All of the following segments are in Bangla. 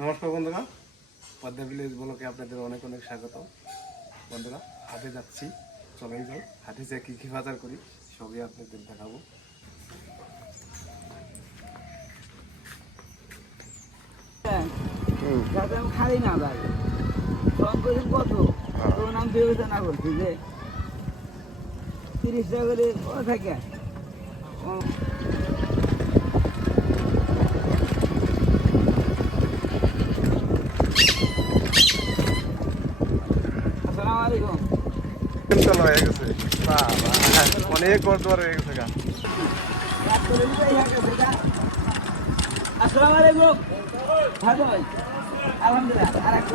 নমস্কার বন্ধুরা, পদ্মা ভিলেজ ব্লকে আপনাদের অনেক অনেক স্বাগত। বন্ধুরা, হাটে যাচ্ছি, চলেই যাই। হাটে যে কী কী বাজার করি সবই আপনাদের দেখাবো। খালি না ভাই সব করে কত তোর নাম বিবেচনা করছি যে 30 টাকা করে ও থাকে। আসসালামু আলাইকুম। চলো হয়ে গেছে, অনেক বড় হয়ে গেছে গা। আসসালামু আলাইকুম। ভালো ভাই, আলহামদুলিল্লাহ। আর একটু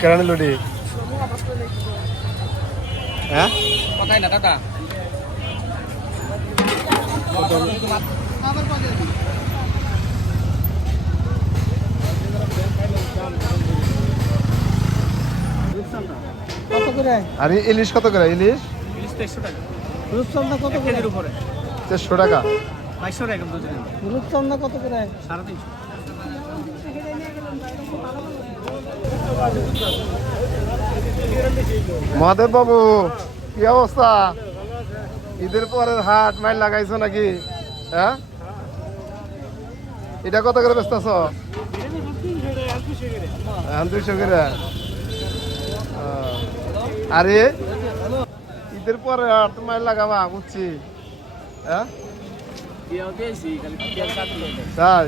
কেন লুডি? হ্যাঁ, কথাই না দাদা। কত করে? আরে ইলিশ কত করে? ইলিশ 2300 টাকা। রূপচন্দা কত করে? এর উপরে 400 টাকা। 2200 টাকা দুজন। রূপচন্দা কত করে? 350। মহাদেব বাবু, কি অবস্থা? ঈদের পরের হাট মাইল লাগাইছো নাকি? হ্যাঁ, এটা কত করে বেচতেছ? 200 করে। আরে ঈদের পরে হাট মাইল লাগাবা বুঝছি। হ্যাঁ তাই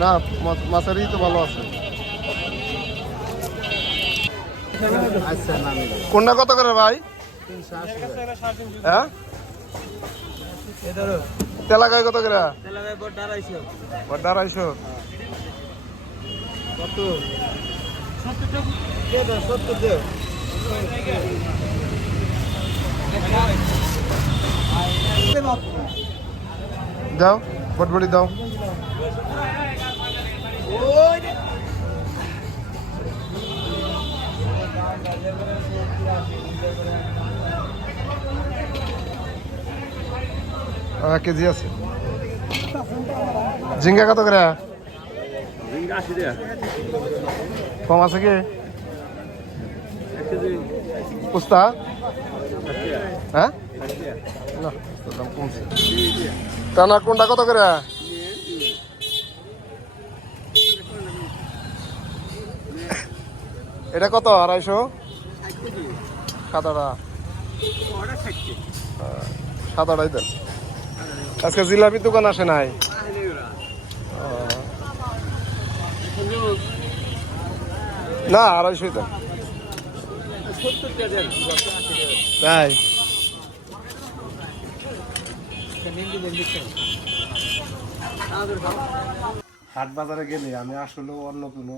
না, মাছেরই তো ভালো আছে। কোনটা কত করে ভাই? হ্যাঁ, তেলাকায় কত করে? বড় 250। কত? 70 দাও, বটবটি দাও। কেজি আছে। ঝিঙ্গা কত করে? কম আছে কি? পুস্তা? হ্যাঁ না, দাম কমছে। টানা কোনটা কত করে? এটা কত? 250? সাদাটা সাদাটাই দেন। আজকে জিলাপির দোকান আসে নাই? না, 250 দেন। তাই হাট বাজারে গেলে আমি আসলে অন্য কোনো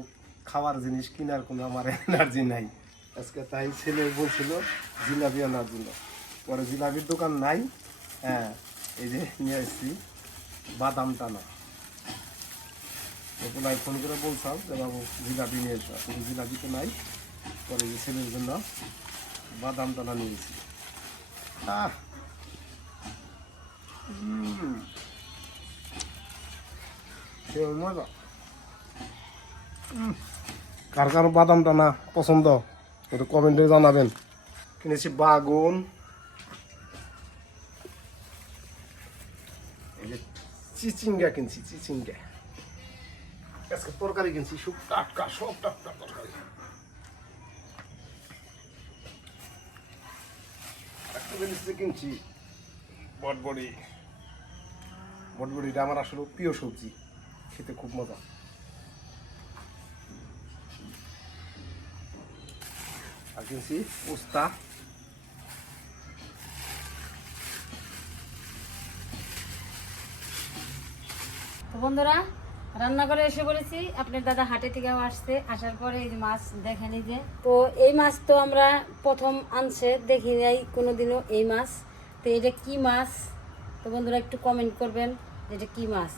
খাবার জিনিস কেনার কোনো আমার এনার্জি নাই। আজকে তাই ছেলে বলছিল জিলাপি আনার জন্য, পরে জিলাপির দোকান নাই। হ্যাঁ, এই যে নিয়ে আসছি বাদাম টানা। ওগুলাই ফোন করে বলছিলাম যে বাবু জিলাপি নিয়ে এসো, আসলে জিলাপি তো নাই। পরে যে ছেলের জন্য বাদাম টানা নিয়েছি। মজা। কার কার বাদাম টানা পছন্দ একটু কমেন্টে জানাবেন। কিনেছি বাগুন, এই যে চিচিঙ্গা কিনছি, চিচিঙ্গা। আজকে তরকারি কিনছি, সব টাটকা, সব টাটকা তরকারি। একটা জিনিস কিনছি বটবড়ি। বটবড়িটা আমার আসলে প্রিয় সবজি, খেতে খুব মজা। আর কিনছি পোস্তা। বন্ধুরা, রান্না করে এসে বলেছি আপনার দাদা হাটে থেকেও আসছে, আসার পরে এই যে মাছ দেখেনি যে, তো এই মাছ তো আমরা প্রথম আনছে, দেখি নাই কোনোদিনও এই মাছ। তো এটা কি মাছ, তো বন্ধুরা একটু কমেন্ট করবেন যে এটা কি মাছ।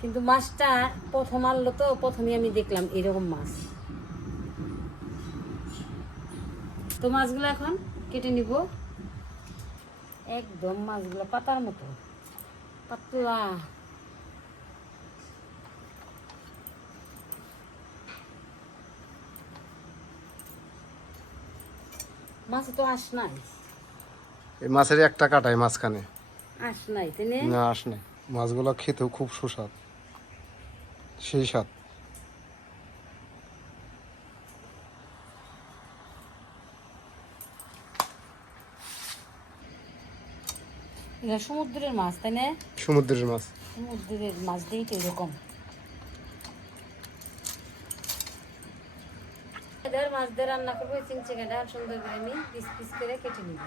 কিন্তু মাছটা প্রথম আনলো তো প্রথমেই আমি দেখলাম এরকম মাছ। তো মাছগুলো এখন কেটে নিব। একদম মাছগুলো পাতার মতো পাতলা। মাছ তো আস নাই, এই মাছের একটা কাটাই মাঝখানে আস নাই তাই না? না আস নেই। মাছগুলো খেতেও খুব সুস্বাদ, সেই স্বাদ। এটা সমুদ্রের মাছ তাই না? সমুদ্রের মাছ। সমুদ্রের মাছ দিয়েই তো এরকম। মাছ দিয়ে রান্না করবো, চিংচিঙাটা সুন্দর করে আমি পিস পিস করে কেটে নিব।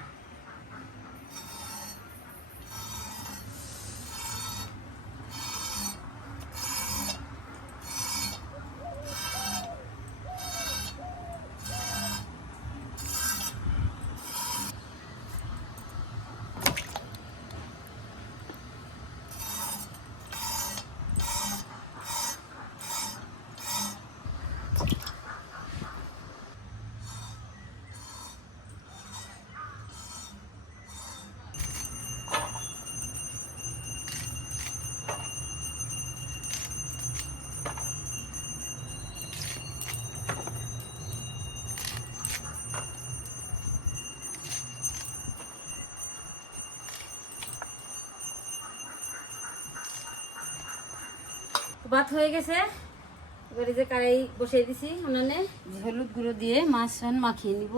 ভাত হয়ে গেছে, এবারে যে কড়াই বসিয়ে দিছি উনানে, হলুদ গুঁড়ো দিয়ে মাছ মাখিয়ে নিব।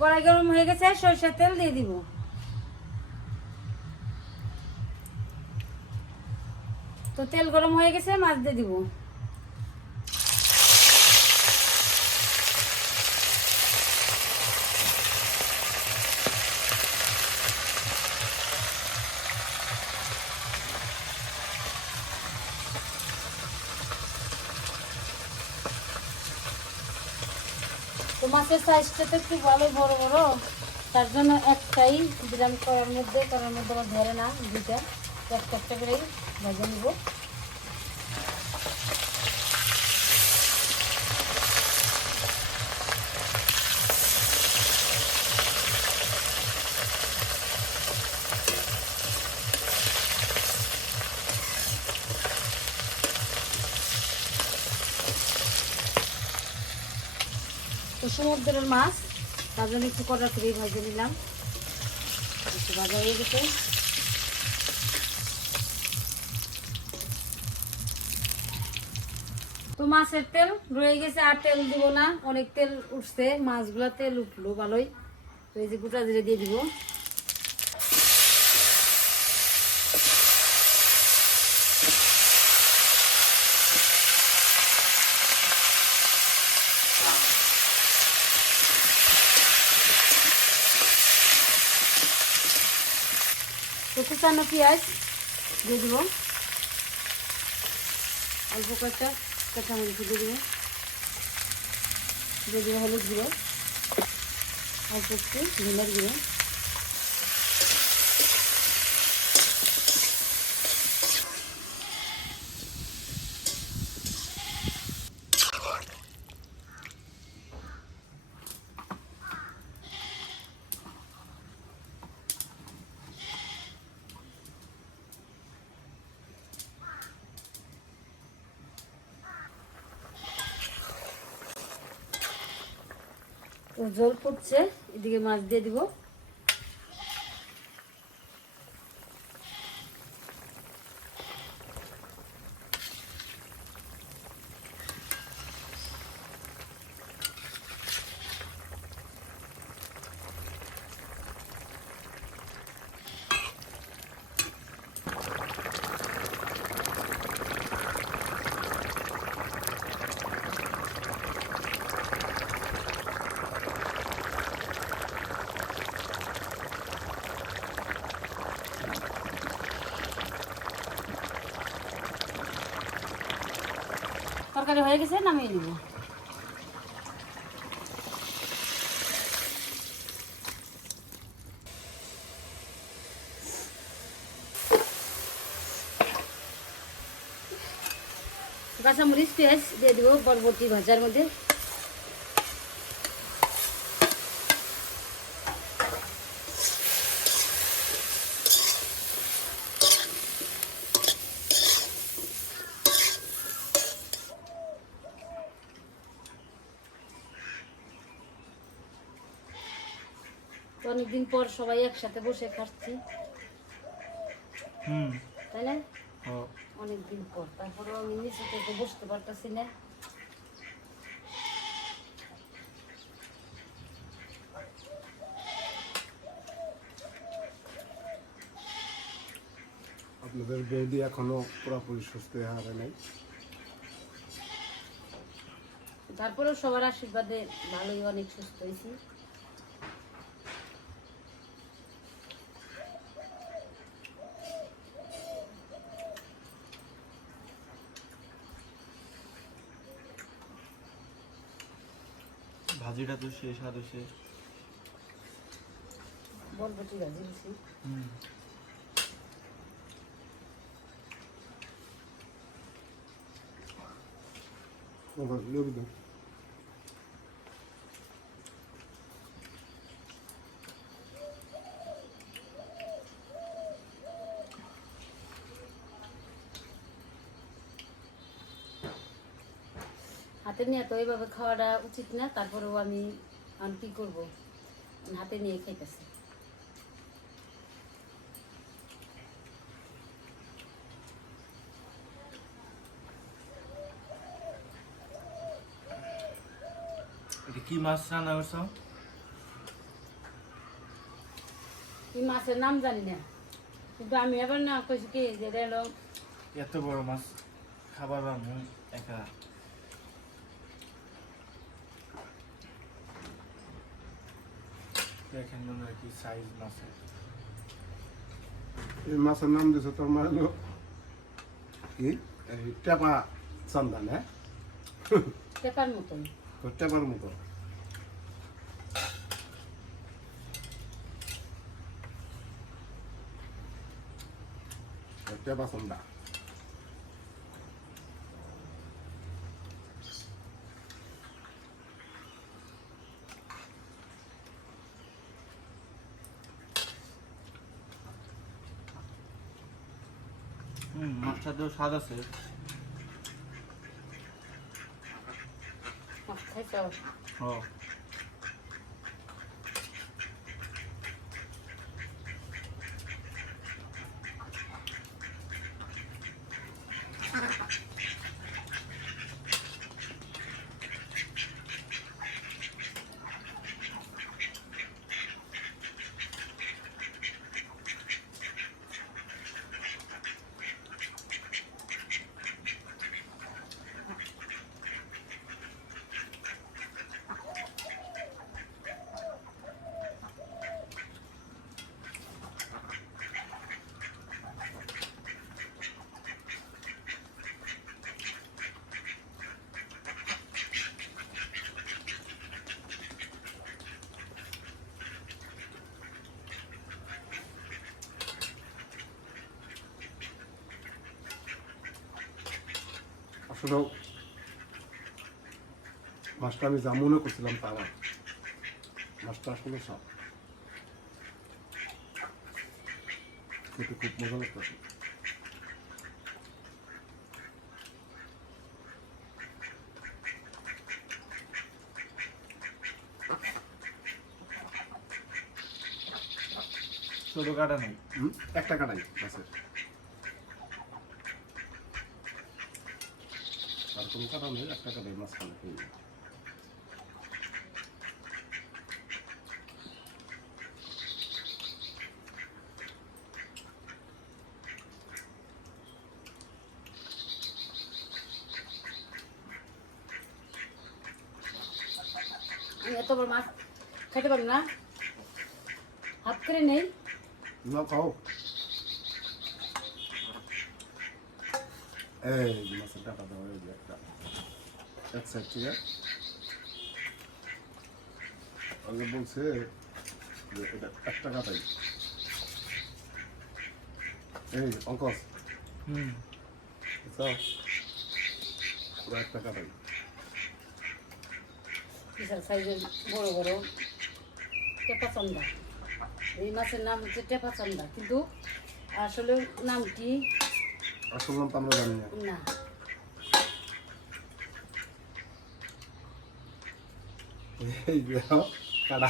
কড়াই গরম হয়ে গেছে, সরষের তেল দিয়ে দিব। তো তেল গরম হয়ে গেছে, মাছ দিয়ে দিব। তো মাছের সাইজটা তো একটু ভালো বড় বড়, তার জন্য একটাই দিলাম কড়ার মধ্যে আমার ধরে না, দুইটা একটা একটা করেই ভেজে নিব। তো সমুদ্রের মাছ, তার জন্য একটু কড়া করেই ভেজে নিলাম, একটু ভাজা হয়ে গেছে। তো মাছের তেল রয়ে গেছে, আর তেল দিব না, অনেক তেল উঠছে, মাছগুলা তেল উঠলো ভালোই। তো এই যে গোটা জিরে দিয়ে দিব। তো কুচানো পেঁয়াজ দিয়ে দিব, অল্প কয়েকটা কাঁচামরিচ দিয়ে দিব, দিয়ে দিব হলুদ গুঁড়ো, অল্প একটু ধনের গুঁড়ো, তো জল ফুটছে, এদিকে মাছ দিয়ে দিব। তরকারি হয়ে গেছে, নামিয়ে নিব। কাঁচামরিচ পেঁয়াজ দিয়ে দিব বরবটি ভাজার মধ্যে। অনেকদিন পর সবাই একসাথে বসে খাচ্ছি, তাই না? অনেকদিন পর, তারপরে আমি নিচে থেকে বসতে পারতেছি না। আপনাদের বৌদি এখনো পুরোপুরি সুস্থ হারে নাই। তারপরেও সবার আশীর্বাদে ভালোই অনেক সুস্থ হয়েছি। ভাজিটা তো শেষ আরো শেষ। বরবটি ভাজি দিছি। হাতে নিয়ে তো এইভাবে খাওয়াটা উচিত না, তারপরেও আমি কি করবো, হাতে নিয়ে খাইতেছি। এটা কি মাছ রান্না করছো? এই মাছের নাম জানি না, কিন্তু আমি এবার না কইছি কি যে এটা হলো এত বড় মাছ খাবার আমি একা। দেখেন মনে হয় কি সাইজ মাছের। এই মাছের নাম দিয়েছে তোর মা হলো কি এই টেপা সন্ধান, হ্যাঁ পেপার মতন। তো টেপার মতো। টেপা সন্ধ্যা। মাছটাতেও স্বাদ আছে। মাছ খাইছো? হ্যাঁ। আসলে মাছটা আমি যা মনে করছিলাম তা না, মাছটা আসলে সব খেতে খুব মজা লাগতেছে। ছোট কাটা নেই। একটা কাটাই মাছের, আর কোনো কাটা নেই, একটা কাটাই মাছ খালে খেয়ে যায়। আমি এত বড় মাছ খেতে পারি না, হাত করে নেই। না খাও, এই মাছের টাকা দেওয়া একটা এক সাইড থেকে আগে বলছে যে এটা 1 টাকা তাই এই অঙ্কস হুম বুঝছো পুরো 1 টাকা তাই বিশাল সাইজের বড় বড় টেপা চান্দা। এই মাছের নাম হচ্ছে টেপা চান্দা, কিন্তু আসলে নাম কি আসল নাম তো আমরা জানি না না। এই যে কাটা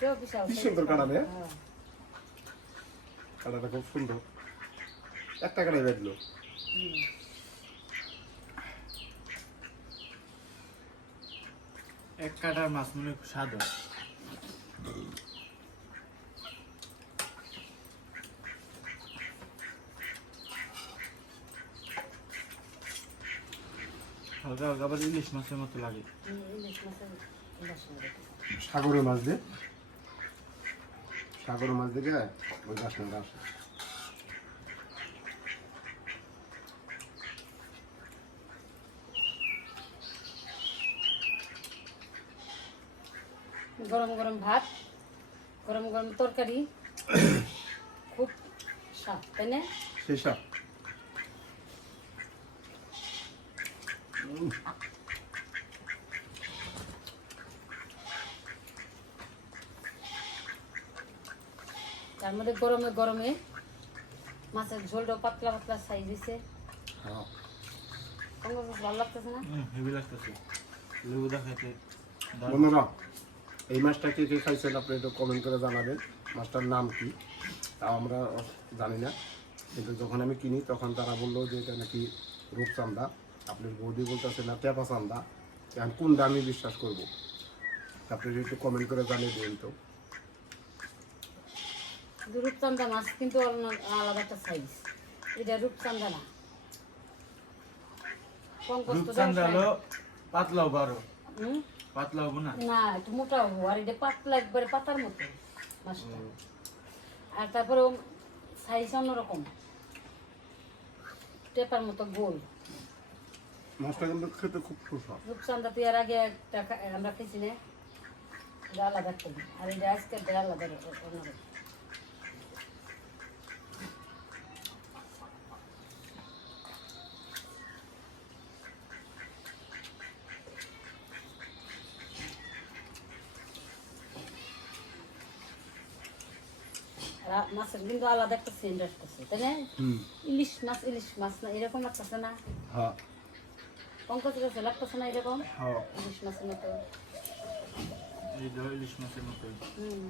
কেউ বিশাল কি সুন্দর কাটা রে। হ্যাঁ। কাটাটা খুব সুন্দর 1 টাকাটাই বেচলো হুম। এক কাটার মাছ মনে খুব স্বাদ হয়। হালকা হালকা আবার ইলিশ মাছের মতো লাগে। ইলিশ মাছের ইলিশ মাছ। সাগরের মাছ দিয়ে সাগরের মাছ দেখে ওই বাসনটা আসে গরম গরম ভাত, গরম গরম তরকারি, খুব স্বাদ, তাই না? সেই সব তার মধ্যে গরমে গরমে মাছের ঝোলটা পাতলা পাতলা সাইজ দিছে। হ্যাঁ আমার বেশ ভালো লাগতেছে না? হেভি লাগতেছে লেবু দেখাইতে দারুণ। বন্ধুরা এই মাছটা কে কে খাইছেন আপনি একটু কমেন্ট করে জানাবেন মাছটার নাম কি তাও আমরা জানি না, কিন্তু যখন আমি কিনি তখন তারা বললো যে এটা নাকি রূপচান্দা, আপনার বৌদি বলতেছে না টেপা চান্দা, এখন কোনটা আমি বিশ্বাস করবো আপনি একটু কমেন্ট করে জানিয়ে দিন তো। কিন্তু রূপচান্দা মাছ কিন্তু আলাদা একটা সাইজ, এটা রূপচান্দা না। পঙ্কজ তো রূপচান্দা হলো পাতলা হবো আরো, হুম? পাতলা হবো না। না একটু মোটা হবো, আর এটা পাতলা একবারে পাতার মতো মাছটা। আর তারপরে সাইজ অন্যরকম, টেপার মতো গোল। মাছটা কিন্তু খেতে খুব সুস্বাদু। রূপচান্দা তুই এর আগে একটা আমরা খেয়েছি না, এটা আলাদা একটা দিন, আর এটা আজকে আলাদা অন্যরকম। আর মাছের কিন্তু আলাদা একটা সেন্ট আসতেছে, তাই না? ইলিশ মাছ না এরকম লাগতেছে না? হ্যাঁ পঙ্কজের কাছে লাগতেছে না এরকম হ্যাঁ ইলিশ মাছের মতো? এই তো ইলিশ মাছের মতোই। হুম।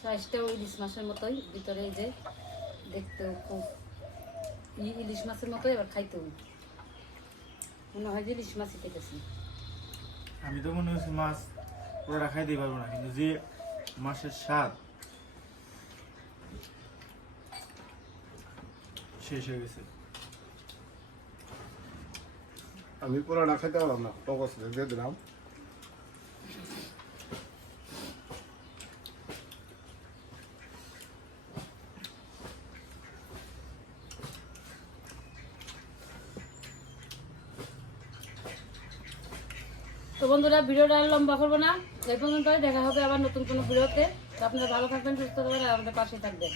সাইজটাও ইলিশ মাছের মতোই, ভিতরে এই যে দেখতেও খুব ইলিশ মাছের মতোই, এবার খাইতেও মনে হয় যে ইলিশ মাছই খেতেছি। আমি তো মনে হচ্ছে মাছ পুরোটা খাইতে পারবো না, কিন্তু যে মাছের স্বাদ শেষ হয়ে গেছে। আমি পুরোটা খেতে পারলাম না, পঙ্কজ দিয়ে দিলাম। তো বন্ধুরা ভিডিওটা আর লম্বা করবো না, এই পর্যন্ত দেখা হবে আবার নতুন কোনো ভিডিওতে। তো আপনারা ভালো থাকবেন, সুস্থ থাকবেন, আর আমাদের পাশে থাকবেন।